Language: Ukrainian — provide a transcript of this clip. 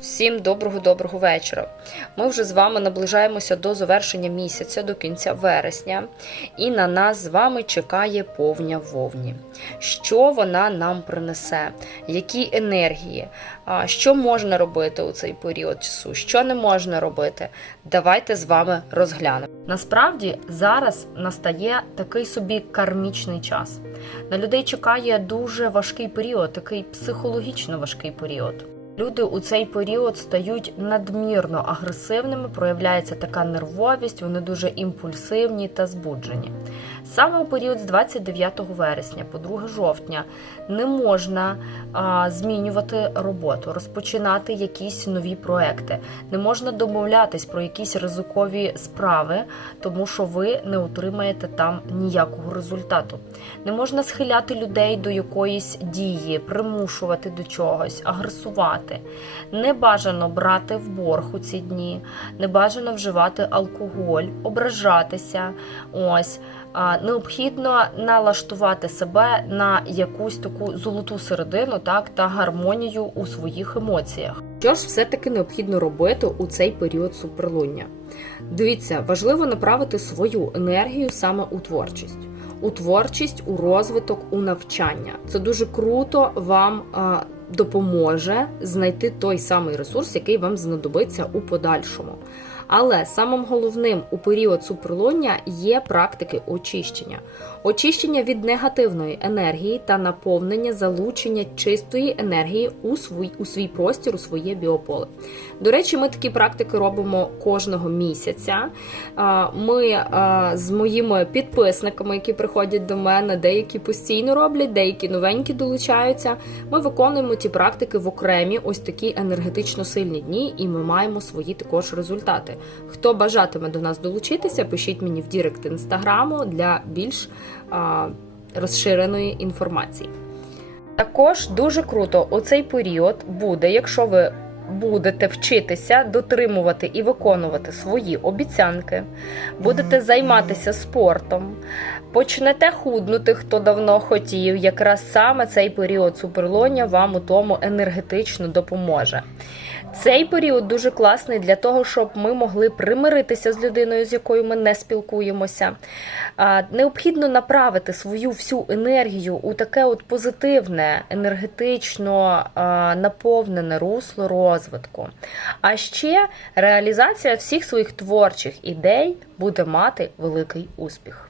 Всім доброго-доброго вечора. Ми вже з вами наближаємося до завершення місяця, до кінця вересня, і на нас з вами чекає повня вовні. Що вона нам принесе? Які енергії? Що можна робити у цей період часу? Що не можна робити? Давайте з вами розглянемо. Насправді зараз настає такий собі кармічний час. На людей чекає дуже важкий період, такий психологічно важкий період. Люди у цей період стають надмірно агресивними, проявляється така нервовість, вони дуже імпульсивні та збуджені. Саме у період з 29 вересня по 2 жовтня не можна а, змінювати роботу, розпочинати якісь нові проекти, не можна домовлятись про якісь ризикові справи, тому що ви не отримаєте там ніякого результату. Не можна схиляти людей до якоїсь дії, примушувати до чогось, агресувати. Не бажано брати в борг у ці дні, не бажано вживати алкоголь, ображатися. Ось необхідно налаштувати себе на якусь таку золоту середину, так та гармонію у своїх емоціях. Що ж все-таки необхідно робити у цей період суперлуння? Дивіться, важливо направити свою енергію саме у творчість. У творчість, у розвиток, у навчання. Це дуже круто вам а, допоможе знайти той самий ресурс, який вам знадобиться у подальшому. Але самим головним у період суперлуння є практики очищення, очищення від негативної енергії та наповнення залучення чистої енергії у свій, у свій простір, у своє біополе. До речі, ми такі практики робимо кожного місяця. Ми з моїми підписниками, які приходять до мене, деякі постійно роблять, деякі новенькі долучаються. Ми виконуємо ті практики в окремі ось такі енергетично сильні дні, і ми маємо свої також результати. Хто бажатиме до нас долучитися, пишіть мені в Дірект інстаграму для більш а, розширеної інформації. Також дуже круто у цей період буде, якщо ви будете вчитися дотримувати і виконувати свої обіцянки, будете займатися спортом, почнете худнути, хто давно хотів, якраз саме цей період суперлоння вам у тому енергетично допоможе. Цей період дуже класний для того, щоб ми могли примиритися з людиною, з якою ми не спілкуємося. Необхідно направити свою всю енергію у таке от позитивне, енергетично наповнене русло розвитку. А ще реалізація всіх своїх творчих ідей буде мати великий успіх.